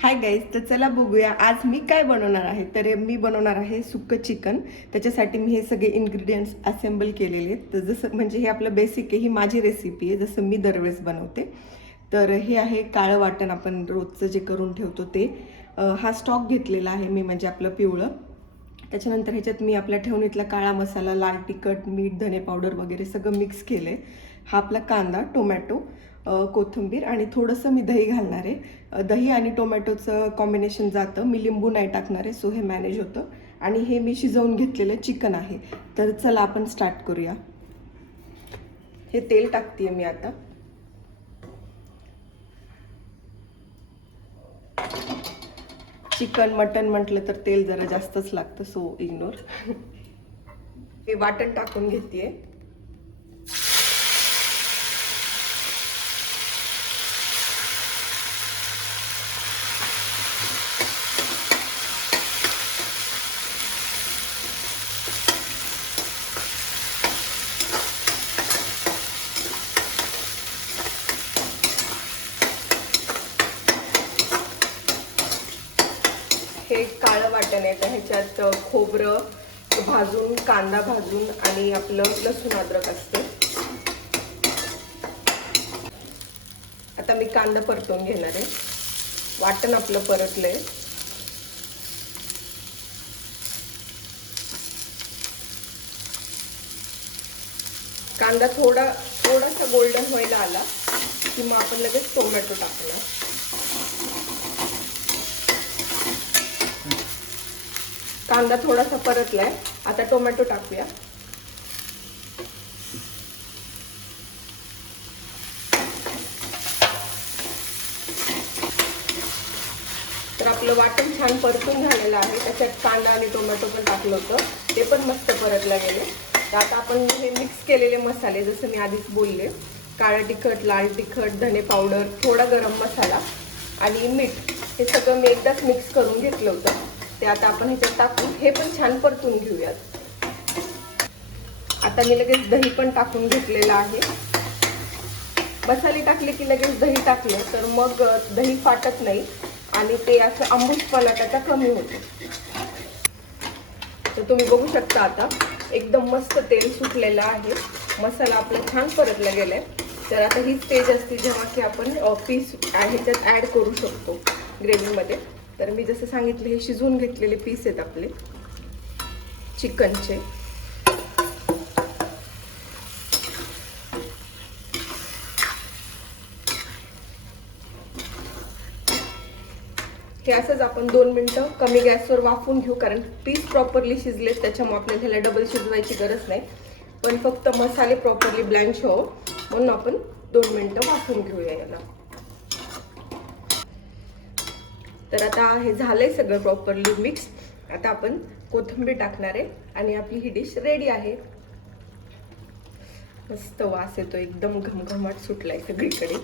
Hi guys तर चला बघूया आज मी काय बनवणार आहे. तर मी बनवणार आहे सुक्कं चिकन. त्याच्यासाठी मी हे सगळे इन्ग्रेडियंट्स असेंबल केलेले आहेत. तर जसं म्हणजे हे आपलं बेसिक आहे ही माझी रेसिपी आहे जसं मी दरवेळेस बनवते. तर हे आहे काळं वाटण आपण रोजचं जे करून ठेवतो ते. हा स्टॉक घेतलेला आहे मी म्हणजे आपलं पिवळं. त्याच्यानंतर ह्याच्यात मी आपल्या ठेवणीतला काळा मसाला लाल तिखट मीठ धने पावडर वगैरे सगळं मिक्स केलं आहे हा आपला कांदा टोमॅटो कोथिंबीर आणि थोडंसं मी दही घालणार आहे. दही आणि टोमॅटोचं कॉम्बिनेशन जातं. मी लिंबू नाही टाकणार आहे सो हे मॅनेज होतं. आणि हे मी शिजवून घेतलेलं चिकन आहे. तर चला आपण स्टार्ट करूया. हे तेल टाकते मी आता. चिकन मटन म्हटलं तर तेल जरा जास्तच लागतं सो इग्नोर हे वाटण टाकून घेते हे काळं वाटण आहे. तर ह्याच्यात खोबरं भाजून कांदा भाजून आणि आपलं लसूण अद्रक असते. आता मी कांदा परतून घेणार आहे. वाटण आपलं परतलंय. कांदा थोडा थोडासा गोल्डन व्हायला आला की मग आपण लगेच टोमॅटो टाकणार. कांदा थोडासा परतलाय. आता टोमॅटो टाकूया. तर आपलं वाटण छान परतून झालेलं आहे. त्याच्यात कांदा आणि टोमॅटो पण टाकलं होतं. ते पण मस्त परतलं गेले. तर आता आपण हे मिक्स केलेले मसाले जसं मी आधीच बोलले काळं तिखट लाल तिखट धने पावडर थोडा गरम मसाला आणि मीठ. हे सगळं मी एकदाच मिक्स करून घेतलं होतं. ते आता आपण ह्याच्यात टाकून हे पण छान परतून घेऊयात. आता मी लगेच दही पण टाकून घेतलेलं आहे. मसाले टाकले की लगेच दही टाकलं तर मग दही फाटत नाही आणि ते असं आंबूसपणा त्याचा कमी होतो. तर तुम्ही बघू शकता आता एकदम मस्त तेल सुटलेलं आहे. मसाला आपला छान परतला गेलाय. तर आता ही स्टेज असते जेव्हा की आपण पीस ह्याच्यात ॲड करू शकतो ग्रेव्हीमध्ये तर मी जसं सांगितलं हे शिजवून घेतलेले पीस आहेत आपले. चिकनचे. हे असंच आपण दोन मिनटं कमी गॅसवर वाफवून घेऊ कारण पीस प्रॉपरली शिजलेत त्याच्यामुळे आपल्याला ह्याला डबल शिजवायची गरज नाही. पण फक्त मसाले प्रॉपरली ब्लँच हो. म्हणून आपण दोन मिनटं वाफवून घेऊया याला. तर आता हे झालंय सगळं प्रॉपरली मिक्स आता आपण कोथिंबीर टाकणार आहे आणि आपली ही डिश रेडी आहे. मस्त वास येतो एकदम घमघमाट सुटलाय सगळीकडे.